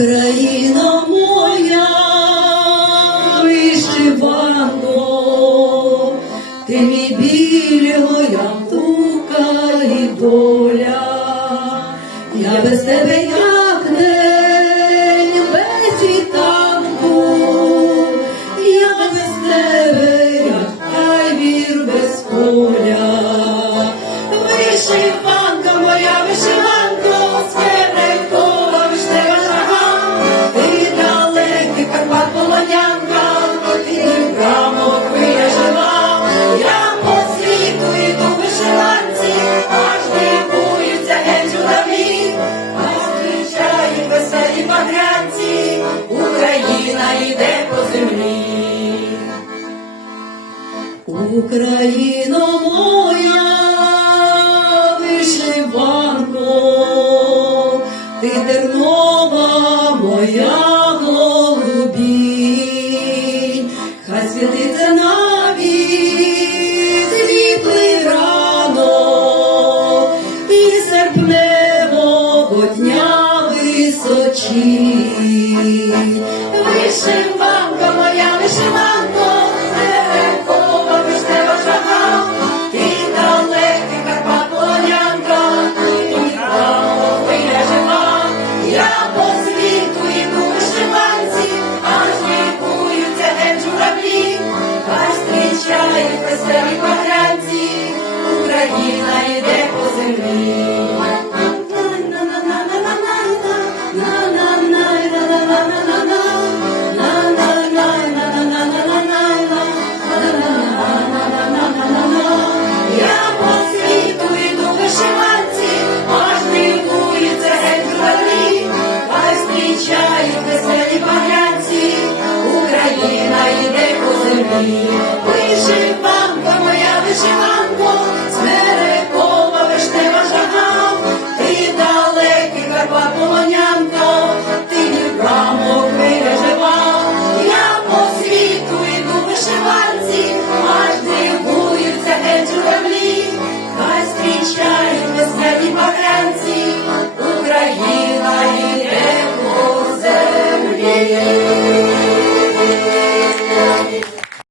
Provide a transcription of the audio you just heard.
Україно моя, вишиванко, ти мій біль, моя тука і доля, я без тебе як день, без світанку, я без тебе, як хайвір без поля. Вишиванка моя, вишиванко, сверекова вишнева жага, ти далекий Карпат полонянка, ти Дніпра хвиля жива. Я по світу йду в вишиванці, аж дивуються геть журавлі, аж зустрічають веселі багрянці, Україна йде по землі. Україно моя, вишиванко, ти тернова моя голубінь, хай світиться навіть світлий ранок, і серпневого дня височінь. Вишиванка моя, вишиванко, сверекова вишнева жага, ти далекий Карпат полонянка, ти Дніпра хвиля жива. Я по світу йду в вишиванці, аж дивуються геть журавлі, хай зустрічають веселі багрянці, Україна йде по землі. Я по світу йду в вишиванці, аж дивуються геть журавлі, хай зустрічають веселі багрянці, Україна йде по землі.